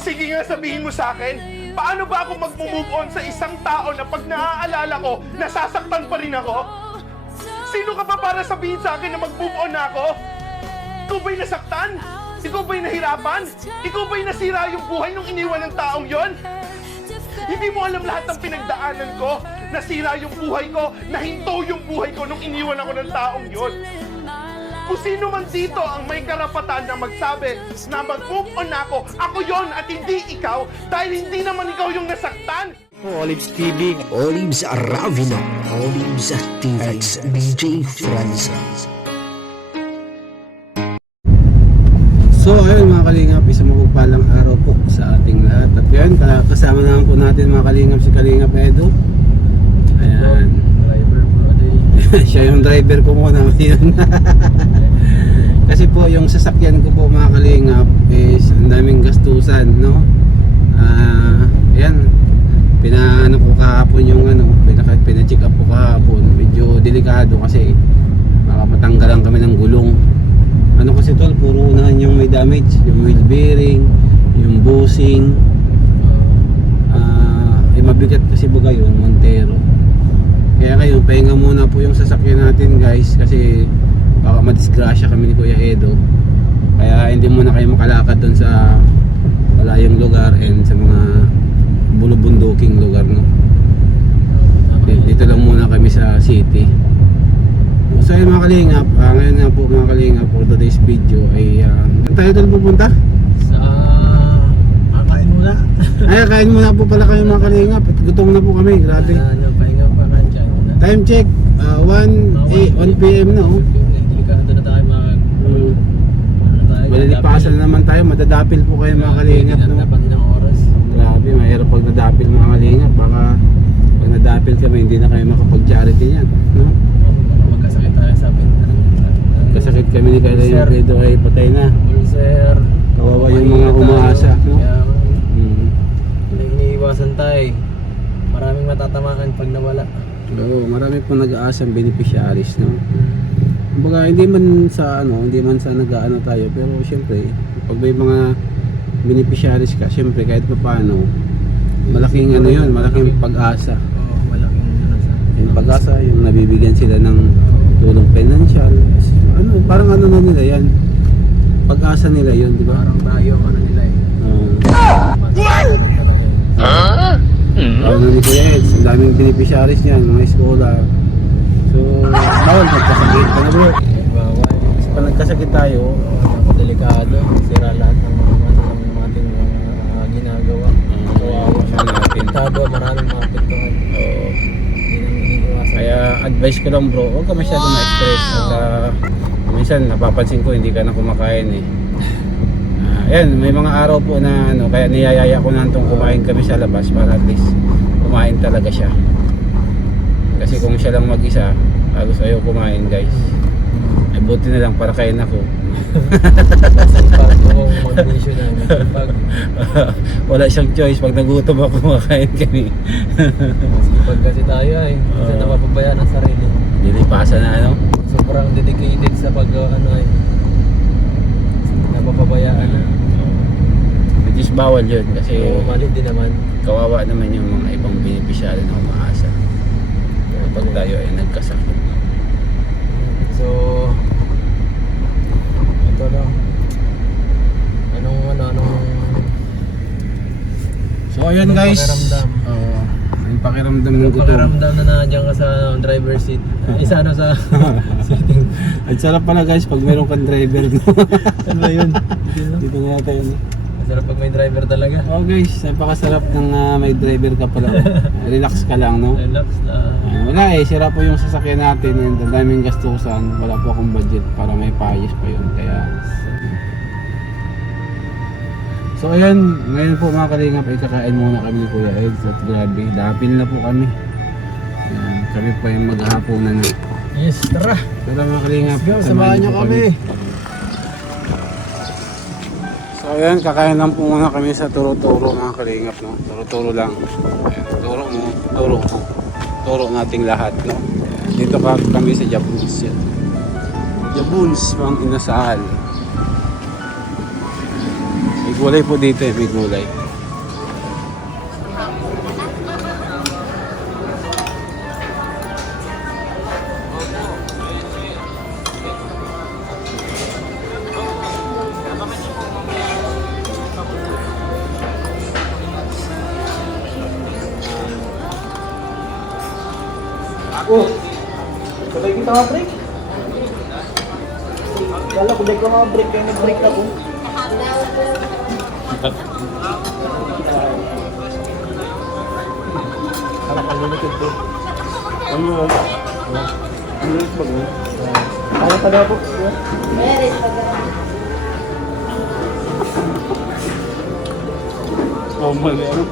Sige nga, sabihin mo sa akin, paano ba ako mag-move on sa isang tao na pag naaalala ko, nasasaktan pa rin ako? Sino ka ba para sabihin sa akin na mag-move on na ako? Ikaw ba'y nasaktan? Ikaw ba'y nahirapan? Ikaw ba'y nasira yung buhay nung iniwan ng taong yon? Hindi mo alam lahat ng pinagdaanan ko. Nasira yung buhay ko, nahinto yung buhay ko nung iniwan ako ng taong yon. Kung sino man dito ang may karapatan na magsabi na mag-move on na ako yon at hindi ikaw dahil hindi naman ikaw yung nasaktan. Olives TV, Olives Aravino, Olives TV, DJ Francis. So ayun mga kalingap, isang mapagpalang araw po sa ating lahat. At yan, kasama naman po natin mga kalingap si Kalingap Edo. Ayan. Driver po day. Siya yung driver ko muna ngayon. Kasi po yung sasakyan ko po mga kalingap is ang daming gastusan, no? Ayan. Pinaano ko kahapon yung pina-check up ko kahapon. Medyo delikado kasi baka matanggalan kami ng gulong. Ano kasi tol, puro unahan yung may damage, yung wheel bearing, yung bushing. Mabigat kasi baga yun, Montero. Kaya kayo, pahinga muna po yung sasakyan natin guys, kasi baka madisgrasya kami ni Kuya Edo. Kaya hindi muna kayo makalakad dun sa malayong lugar and sa mga bulubunduking lugar, no? Dito lang muna kami sa city. So yun mga kalingap, ngayon nga po mga kalingap for today's video ay saan tayo doon pupunta? Sa kakain muna. Ay, kain muna po pala kayo mga kalingap at gutom na po kami, grabe. Pahinga pa kain muna. Time check, 1 PM na oh. Delikado na tayo mga Balilipasan na naman tayo, madadapil po kayo mga kalingap, no? Dapat ng oras. Grabe, mahirap pag nadapil mga kalingap, baka pag nadapil kami hindi na kayo makapag-charity yan, no? Magkasakit tayo sa pintan. Kasakit kami ni Kalingap Edo ay patay na. Ulcer. Kawawa yung mga umaasa, no? Kaya Mm. iniiwasan tayo. Maraming matatamaan pag nawala. Oo, marami pong nag-aasang beneficiaries, no? Kumbaga, hindi man sa nag-aano tayo, pero syempre, pag may mga beneficiaries ka, syempre kahit paano, malaking malaking pag-asa. Oo, malaking sa. Yung pag-asa, yung nabibigyan sila ng tulong financial. Parang na nila yan. Pag-asa nila yun, di ba? Parang tayo ang nila eh. Ano ni Kuya Ed, ang daming beneficiaries niyan, mga eskola. So, bawal magkasakit. Ano bro? Bawal. Pag nagkasakit tayo, Delikado. Sira lahat ng mga ating mga ginagawa. Kawawa siya natin. Tado, maraming mga apektuhan. oo. Hindi namin iniiwasan. Kaya advice ko lang bro, huwag ka masyado ma-stress. At minsan napapansin ko hindi ka na kumakain eh. Ayan, may mga araw po na kaya niyayaya ko na itong kumain kami sa labas para at least kumain talaga siya. Kasi kung siya lang mag-isa, halos ayaw kumain guys. Ay buti na lang para kain ako. Pag kung mag-issue na pag Wala siyang choice, pag nagutom ako kumakain kami. masipag kasi tayo ay kasi napapabayaan ang sarili. Nilipasan na Sobrang dedicated sa pag napapabayaan na. Which is bawal yun kasi Mali din naman. kawawa naman yung mga ibang beneficiary na umaasa pag tayo ay nagkasakit. So ito lang. Anong So ayun guys, pakiramdam? yung pakiramdam ng gutom. Pakiramdam na nandiyan ka sa driver seat. Isa sa sitting. At sarap pala guys pag meron kang driver. Ano ba yun? Dito nga tayo. Sarap pag may driver talaga. Oh guys, napakasarap ng may driver ka pala. Relax ka lang, no? Relax na. Wala sira po yung sasakyan natin and ang daming gastusan. Wala po akong budget para may paayos pa yun. Kaya so ayan, ngayon po mga kalingap ay kakain muna kami ni Kuya Ed. At grabe, dapil na po kami. Ayan, kami pa yung maghahaponan na. Yes, tara. Tara mga kalingap, Samahan niyo po kami. So ayan, kakain lang po muna kami sa turo-turo mga kalingap, no? Turo-turo lang. Ayan, turo mo, turo ko. Turo nating lahat, no? Dito kami sa Jabuns yan. Jabuns, mga inasal. Gulay po dito eh, may gulay. Oh, sabay kita nga-break. Kala ko ko nga-break, kaya nag-break ako. Kala ka limited to. Ano ba? Ano ba ba? Kaya pa daw po. Oh, mali ano?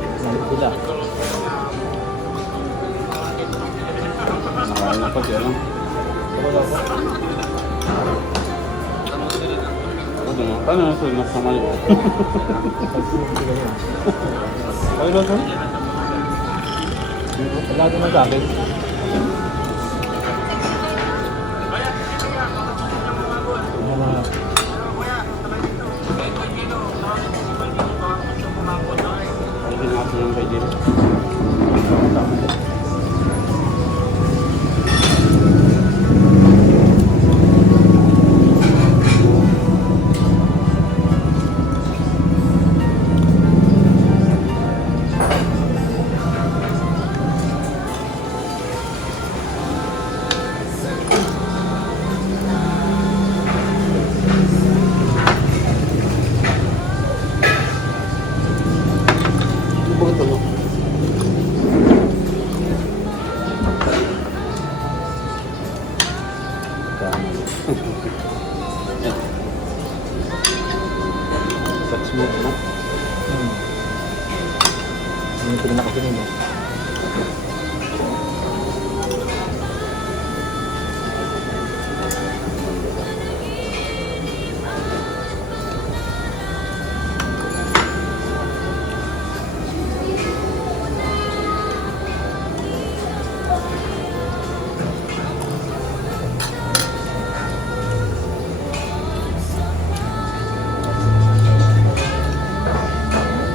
Sila. Nakain na pa siya, ano? Ako daw po. Ako din, paano na sila nasa mali? Ay, ba ito? Wala naman sa akin. Mga Ay, natin yung kay Jim. That's smooth na. Hindi ko rin nakatingin eh.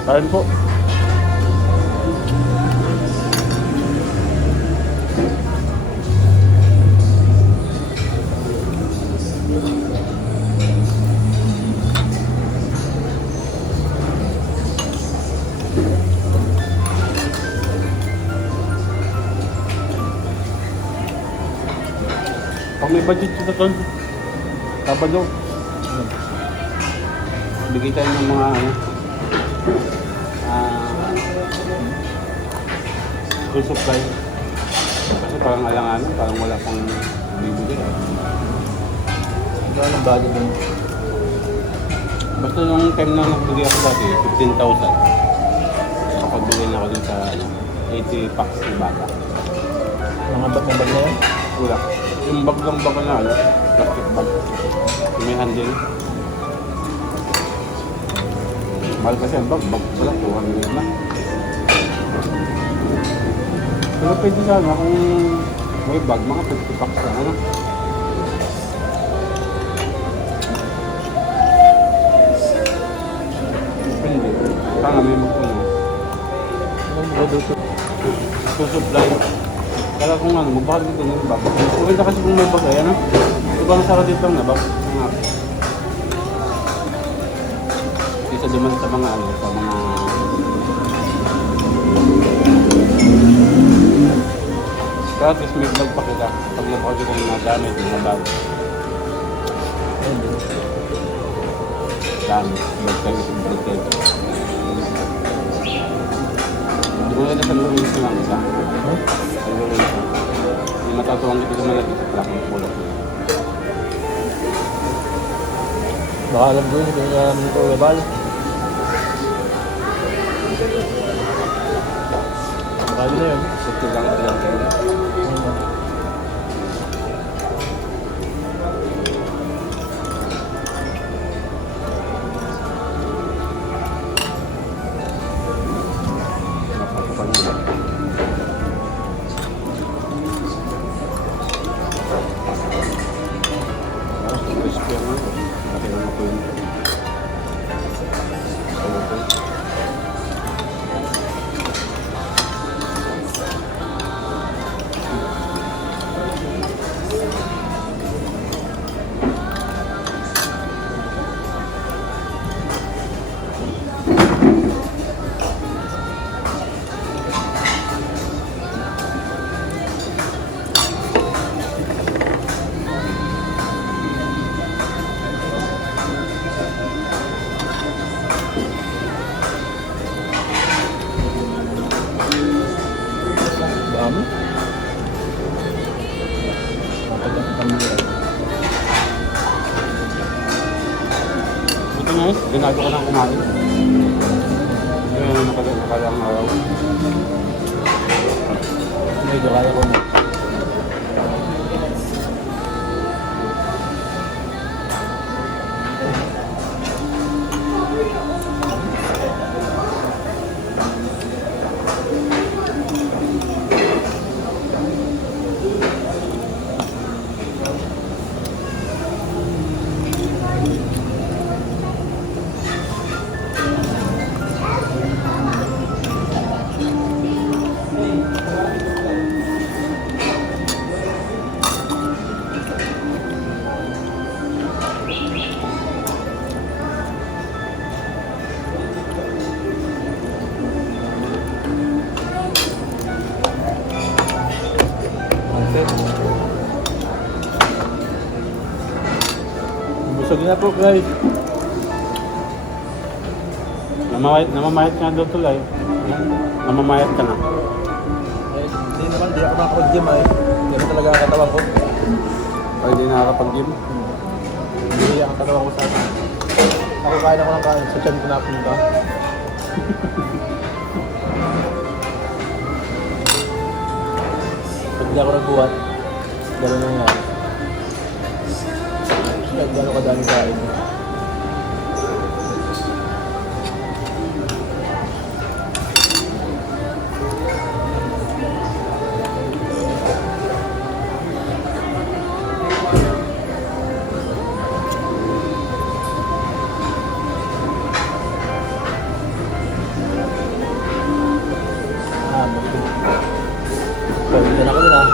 Kain po. Pag may budget sa ton, Sabado, bigay tayo ng mga full supply. Kasi parang alanganan, parang wala pang bibigay. Ito ang budget din. Basta nung time na nagbigay ako dati, 15,000. Nakapagbigay na ako dun sa 80 packs ng bata. Mga bag na yan? Wala. Yung bag lang baka na, plastic bag. Yung may handle. Mahal kasi ang bag wala, 200 na. Pero pwede sana kung may bag, mga 50 packs na, ano? Depende. Sana may magpuno. Ano ba dito? Supply. Kaya kung ano, magbahal dito ng bag. Maganda kasi kung may bag, ay ano? Ibang saka dito ang nabag. Isa duman sa mga ano, sa mga kaya at least may bag pa kita. Pag napakagod ng mga gamit, mga bag. Ayun din. Gamit. Bag kayo, bag kayo. Hindi mo na sa lurin sa lang isa. Huh? Sa lurin sa. Yung matatuwang dito naman natin sa plak ng pulo. Baka alam ko yun, hindi nga namin ito webal. Baka yun na yun. Ito lang ito lang. Napatupan nila. Crispy ang ano. Laki ng mga Ganado ko lang kumain. Ayun, nakalang araw. Medyo kaya ko na. Busog na po guys. Namamayat nga daw tulay. Namamayat ka na. Eh, hindi naman, hindi ako makapag-gym ay. Ganun talaga ang katawan ko. O hindi nakakapag-gym. Hindi ang katawan ko sa akin. Ako kain ako ng kain, sa tiyan ko napunta. Pag hindi ako nagbuhat, gano'n na nga. Kaya gano'n kadami kain. Pagalitan ako din ah.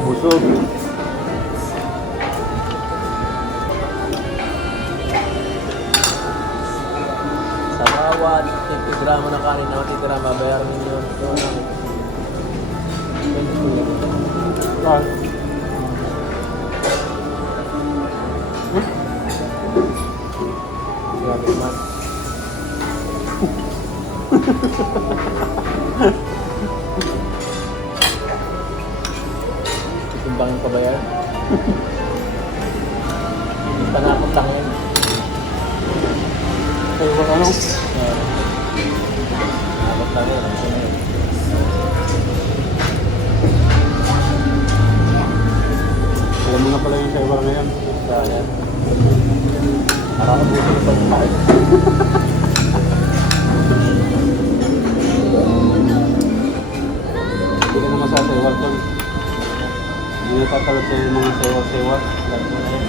Busog. Sa bawat gramo ng kanin na matitira, babayaran ninyo ito ng 22. Ah. Grabe man. Itimbangin pa ba yan? Hindi pa nakakutangin. Ay, wala ano? Abot lang yun. Alam mo na pala yung kaiba ngayon. Kaya, para ka buto ng pagkain. Hindi ka na masasewal tol. Hindi na tatalot sa yung mga sewal-sewal. Lalo mo na yan.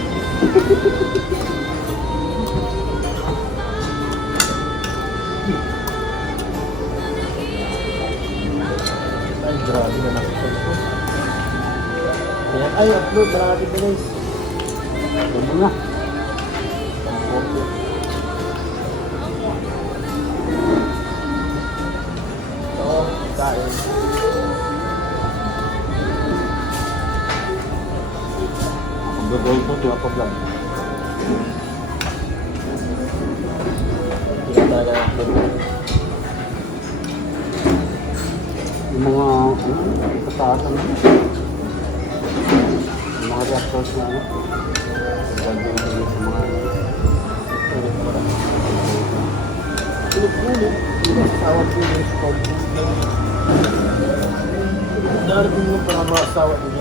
Ay, grabe na nakikita ko. Ayan, ay, upload. Marami bilis. Alam mo na. Oo, kain. Pag-gagawin ko, di ako vlog. Hindi ka talaga upload. Yung mga, kasaasan na. Yung mga reactors na ano. Gagawin ko sa mga, Ulit mo na. Ulit. Asawa ko yung spot. Darating mo para mga asawa niya.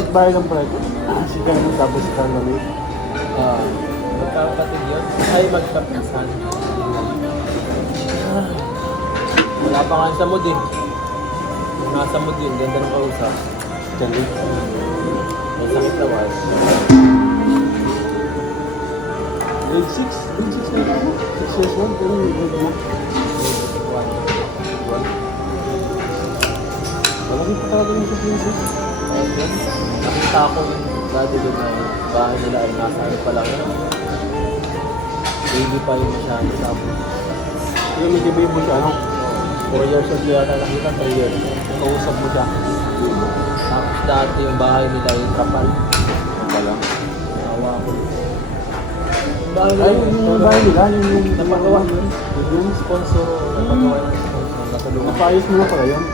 kapitbahay lang pala ito. Si Carmen tapos si Carmen. Magkakapatid yun? Ay, magkapisan. Wala pa nga sa mood eh. Kung nasa mood yun, ganda ng kausap. Carmen. May sakit na wala. Grade 6? Grade 6 na ako. 6 years old, pero grade na. Malaki pa talaga yung sa princess. Nakita ko yung dati doon na yung bahay nila ay nasa ano pa lang yun. Baby pa yung masyado tapos. Pero may kibibo siya, ano? 4 years old yata nakita, 3 years. Kausap mo siya. Tapos dati yung bahay nila yung kapal. Ang pala. Nawa ko. Yung bahay nila Ay, yung bahay nila, yung napagawa. yun. Yung sponsor, napagawa yung sponsor. Natulungan. Napayos mo na pala yun.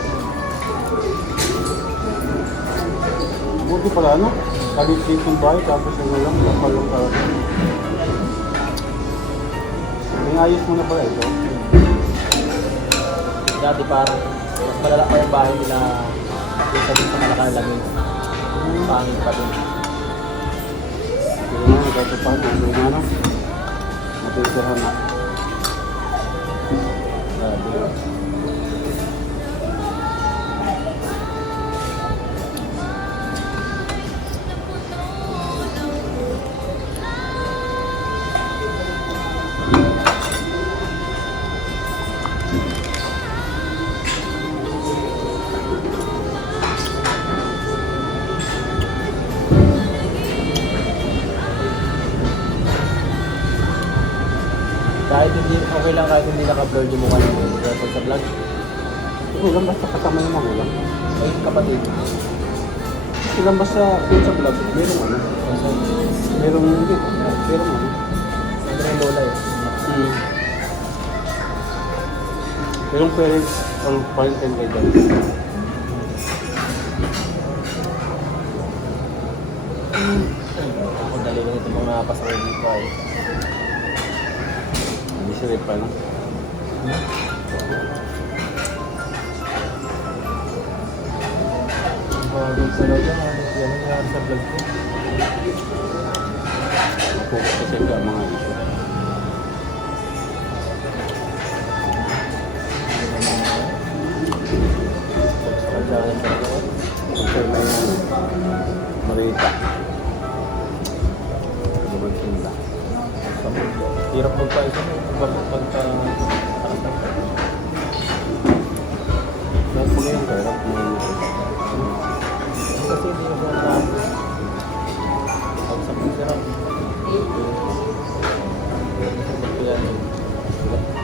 Buti pala, ano? Kalit-lit yung bahay, tapos yung lang, napalong talaga. Inayos mo na pala ito. Dati parang mas malala pa yung bahay nila kaysa dun sa Kalakalamig. Pangit pa dun. Pero nga, kahit pa, nandun na, ano? Matitirahan na. Grabe. Kahit hindi, okay lang kahit hindi naka-blur yung mukha ng girlfriend sa vlog. Ito lang, basta kasama yung magulang. Ay, kapatid. Ito lang, basta yun sa vlog, merong ano? Kasi, Merong hindi. Merong ano? ano yung lola eh. Merong parents, ang parent and guidance. Ako dali lang ito mga pasangay dito ay. Hindi siya rin pa, no? Bago talaga, yan ang nangyari sa vlog ko. Focus kasi ka mga issue. Pag-challenge ako. Ito na yung Marita. Gabagsinda. Hirap magpaisa mo. Pagka... Lahat mo na yung kahirap mo. Kasi hindi na siya nasabi. Pag sa pagkirap. Kaya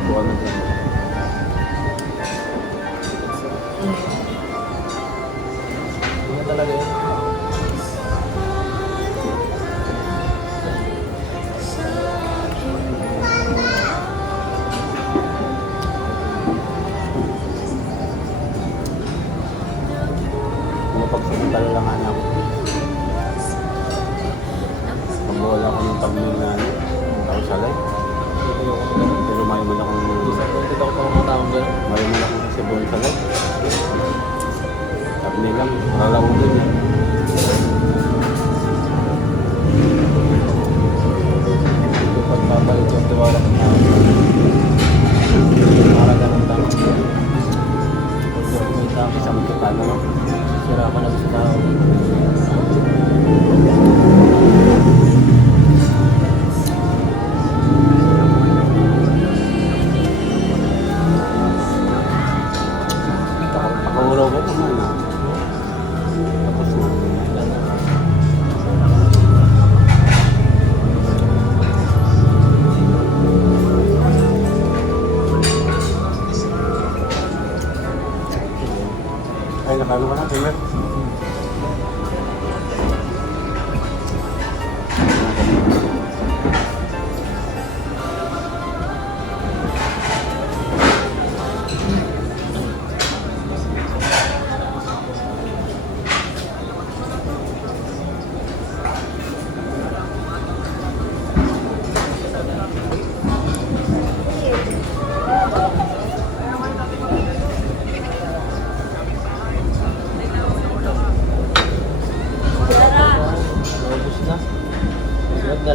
Buwan na din. hindi na talaga yun. Mapagsabitan lang anak ko. Pag-wala ko ng pag-mail na ano, tao sa live. Pero may man akong Disappointed ako pa mga taong gano'n. may man akong kasibon sa live. Sabi nilang, paralaw ko din yan. Ito pagpapalik yung tiwala ng tao. Para ganun lang. Pag may tao, Isang kita na lang. sira ka lang sa tao. Pakahulaw ko naman na. Tapos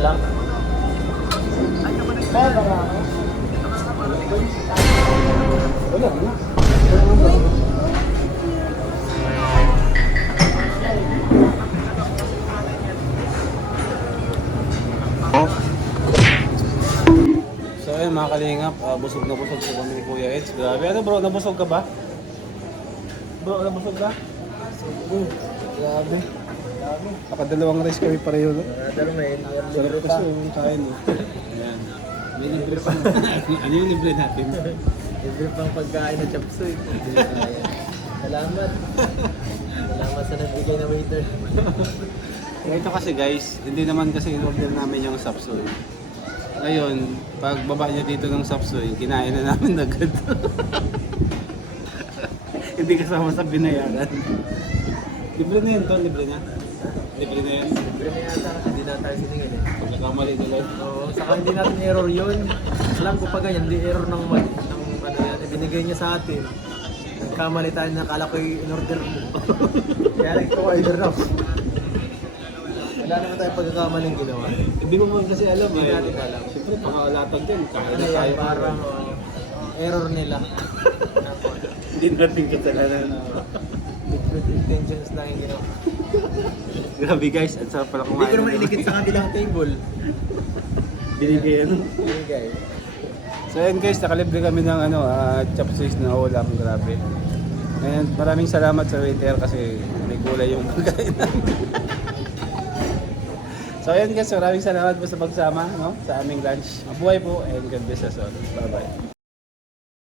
lang. Wala na. So ayun mga kalingap, busog na busog po kami ni Kuya Eds. Grabe, ano bro, nabusog ka ba? Bro, nabusog ka? Grabe. Nakadalawang rice kami pareho, no? Pero may Sarap kasi yung kain, no? Ayan. May libre pa. Ano yung libre natin? libre pang pagkain na chapsuy. Salamat. Salamat sa nagbigay na waiter. Ito kasi guys, hindi naman kasi in-order namin yung sapsoy. Ngayon, pag baba niya dito ng sapsoy, kinain na namin agad. Hindi kasama sa binayaran. Libre na yan to, libre na. Libre na yan. Libre na yata kasi hindi na tayo siningin eh. Pagkakamali nila. Oo, saka hindi natin error yun. Alam ko pa ganyan, hindi error ng mali. Ng ano yan, ibinigay niya sa atin. Nagkamali tayo, nakala ko yung in-order mo. Kaya lang ito order na. Wala naman tayo pagkakamaling ginawa. Hindi mo man kasi alam Hindi eh. natin alam. Siyempre, pangalatag din. Kaya Ano na yan, tayo. parang error nila. Hindi natin kasalanan. Good intentions lang yung ginawa. Grabe guys, ang sarap pala Hindi kumain. ko naman inikit sa kabilang table. Binigay ano. Binigay. So ayun guys, nakalibre kami ng chopsticks na ulam, grabe. And maraming salamat sa waiter kasi may gulay yung pagkain namin. So ayun guys, maraming salamat po sa pagsama, no, sa aming lunch. Mabuhay po and God bless us all. Bye bye.